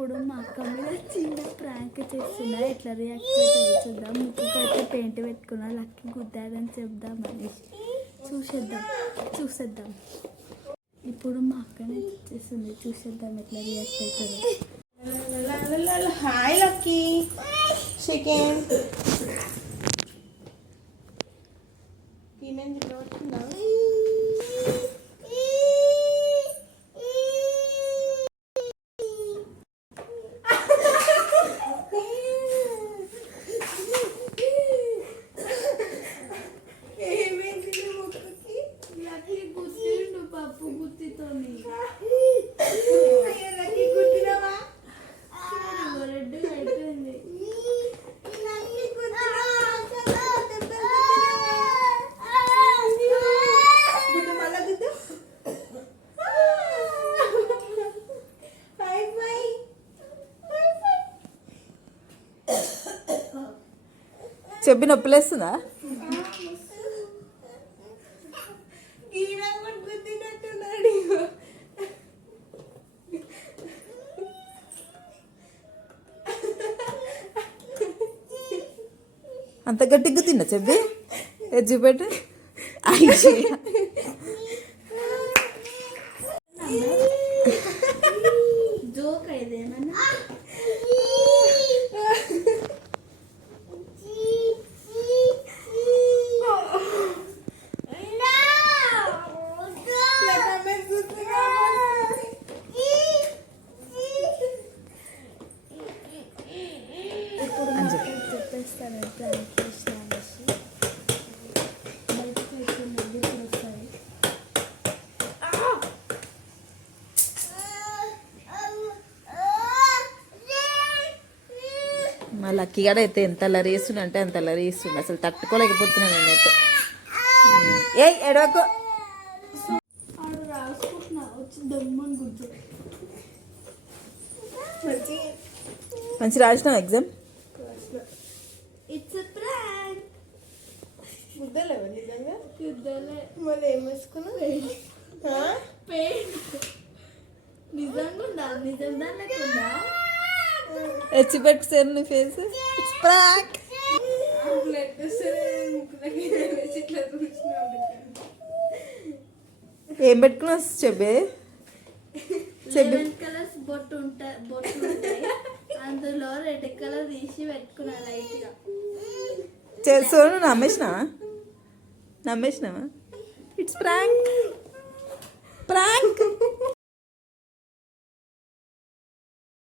ఇప్పుడు మా అక్క మీద చిన్న ప్రాంక్ చేస్తున్నా. ఎట్లా రియాక్ట్ అవుతుందో చూద్దాం. ముక్కుకైతే పెయింట్ పెట్టుకున్నా. లక్కి గుద్దాదని చెప్దాం అనేసి చూసేద్దాం. చూసేద్దాం. ఇప్పుడు మా అక్కనే చేస్తుంది. చూసేద్దాం ఎట్లా రియాక్ట్ అవుతుందో. హాయ్ లక్కీ చికెన్ తినేది ఇప్పుడు వచ్చిందా ఏమైంది నీ ముక్కుకి? లక్కి గుద్దిండు పప్పు గుత్తితోని అయ్యో, లక్కీ రెడ్ అయిపోయింది లక్కీ గుద్దినావా? కదా, అంత గట్టిగా తిన్నా చెప్పి చూపెట్టు. అయ్యే. జోక్ ఇదేమన్నా లక్కమ్మ గుద్దుగా. ఇప్పుడు మా అక్క చెప్పేస్తాను ప్రాంక్ చేసిన అనేసి బయటకు వెళ్తున్నది ఇప్పుడు వస్తుంది మా లక్కీ గడ అయితే ఎంత లరేస్తుండే అంటే అంత లరేస్తుండే అసలు తట్టుకోలేకపోతున్నాను నేనైతే. ఏయ్ ఎడవకు మంచి రాసినావు ఎగ్జామ్? ఇట్స్ ప్రాంక్ గుద్దలేవా నిజంగా? మళ్ళీ ఏం? పెయింట్ నిజంగా ఉందా నిజం దానికుందా ఎచ్చి పెట్టు సార్ నీ ఫేస్ ఇట్స్ ప్రాంక్ ఏం పెట్టుకున్నావు చెప్పు. లెవెన్ కలర్స్ బొట్టు ఉంటాయి బొట్టు ఉంటాయి. అందులో రెడ్ కలర్ తీసి పెట్టుకున్నా లైట్గా. సోను నమ్మేసినావా? నమ్మేసినావా? It's prank